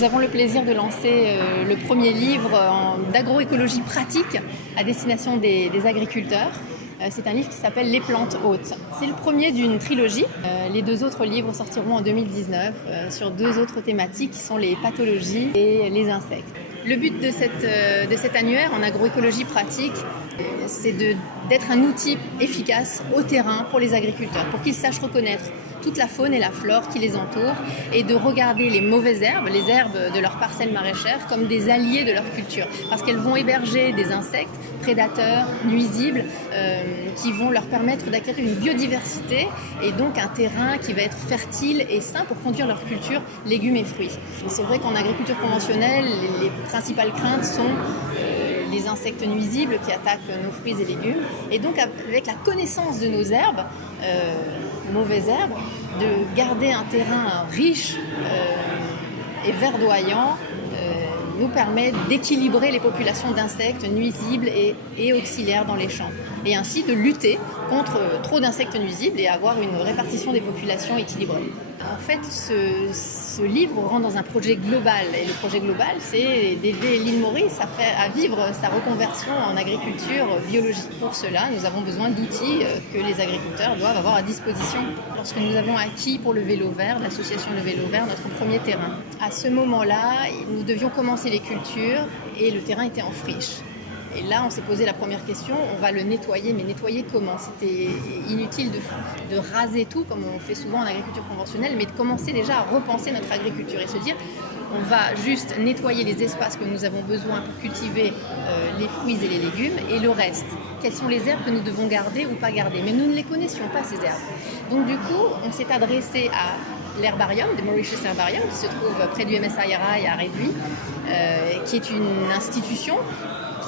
Nous avons le plaisir de lancer le premier livre d'agroécologie pratique à destination des agriculteurs. C'est un livre qui s'appelle Les plantes hôtes. C'est le premier d'une trilogie. Les deux autres livres sortiront en 2019 sur deux autres thématiques qui sont les pathologies et les insectes. Le but de cet annuaire en agroécologie pratique, c'est d'être un outil efficace au terrain pour les agriculteurs, pour qu'ils sachent reconnaître toute la faune et la flore qui les entourent et de regarder les mauvaises herbes, les herbes de leurs parcelles maraîchères, comme des alliés de leur culture, parce qu'elles vont héberger des insectes prédateurs, nuisibles, qui vont leur permettre d'acquérir une biodiversité et donc un terrain qui va être fertile et sain pour conduire leur culture, légumes et fruits. C'est vrai qu'en agriculture conventionnelle, les principales craintes sont les insectes nuisibles qui attaquent nos fruits et légumes. Et donc avec la connaissance de nos herbes, mauvaises herbes, de garder un terrain riche et verdoyant nous permet d'équilibrer les populations d'insectes nuisibles et auxiliaires dans les champs. Et ainsi de lutter contre trop d'insectes nuisibles et avoir une répartition des populations équilibrée. En fait, ce livre rentre dans un projet global. Et le projet global, c'est d'aider l'île Maurice à vivre sa reconversion en agriculture biologique. Pour cela, nous avons besoin d'outils que les agriculteurs doivent avoir à disposition. Lorsque nous avons acquis pour le vélo vert, l'association Le Vélo Vert, notre premier terrain. À ce moment-là, nous devions commencer les cultures et le terrain était en friche. Et là, on s'est posé la première question, on va le nettoyer, mais nettoyer comment ? C'était inutile de raser tout, comme on fait souvent en agriculture conventionnelle, mais de commencer déjà à repenser notre agriculture et se dire, on va juste nettoyer les espaces que nous avons besoin pour cultiver les fruits et les légumes, et le reste. Quelles sont les herbes que nous devons garder ou pas garder ? Mais nous ne les connaissions pas, ces herbes. Donc du coup, on s'est adressé à l'herbarium, de Mauritius Herbarium, qui se trouve près du MSIRI à Réduit, qui est une institution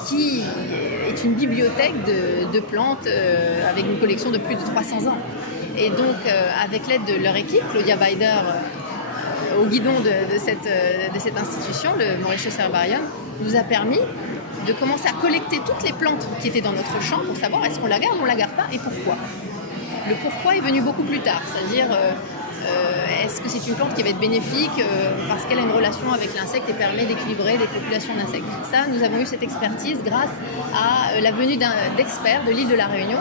qui est une bibliothèque de plantes avec une collection de plus de 300 ans. Et donc, avec l'aide de leur équipe, Claudia Beider, au guidon de cette institution, le Mauritius Herbarium, nous a permis de commencer à collecter toutes les plantes qui étaient dans notre champ pour savoir est-ce qu'on la garde ou on ne la garde pas et pourquoi. Le pourquoi est venu beaucoup plus tard, c'est-à-dire est-ce que c'est une plante qui va être bénéfique parce qu'elle a une relation avec l'insecte et permet d'équilibrer des populations d'insectes. Ça, nous avons eu cette expertise grâce à la venue d'experts de l'île de la Réunion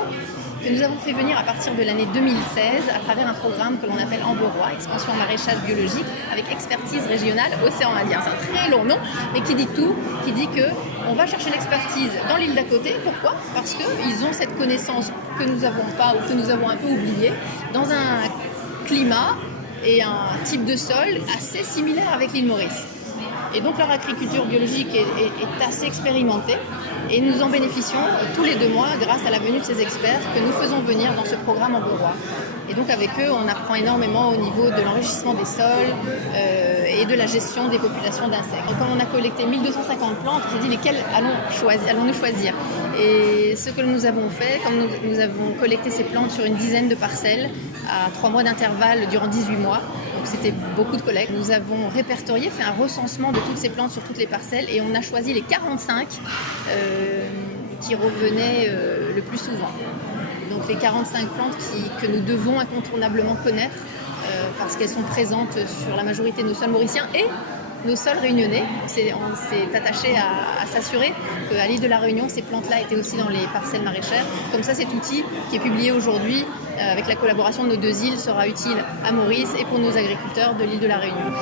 que nous avons fait venir à partir de l'année 2016 à travers un programme que l'on appelle Amberois, expansion maraîchage biologique, avec expertise régionale océan Indien. C'est un très long nom, mais qui dit tout, qui dit qu'on va chercher l'expertise dans l'île d'à côté. Pourquoi ? Parce qu'ils ont cette connaissance que nous n'avons pas ou que nous avons un peu oubliée dans un climat et un type de sol assez similaire avec l'île Maurice. Et donc leur agriculture biologique est assez expérimentée et nous en bénéficions tous les 2 mois grâce à la venue de ces experts que nous faisons venir dans ce programme Amberois. Et donc avec eux, on apprend énormément au niveau de l'enrichissement des sols et de la gestion des populations d'insectes. Donc, comme on a collecté 1250 plantes, on s'est dit lesquelles allons-nous choisir. Et ce que nous avons fait, comme nous avons collecté ces plantes sur une dizaine de parcelles à 3 mois d'intervalle durant 18 mois, donc c'était beaucoup de collectes. Nous avons répertorié, fait un recensement de toutes ces plantes sur toutes les parcelles et on a choisi les 45 qui revenaient le plus souvent. Donc les 45 plantes que nous devons incontournablement connaître parce qu'elles sont présentes sur la majorité de nos sols mauriciens et nos sols réunionnais. On s'est attaché à s'assurer qu'à l'île de la Réunion, ces plantes-là étaient aussi dans les parcelles maraîchères. Comme ça, cet outil qui est publié aujourd'hui avec la collaboration de nos 2 îles sera utile à Maurice et pour nos agriculteurs de l'île de la Réunion.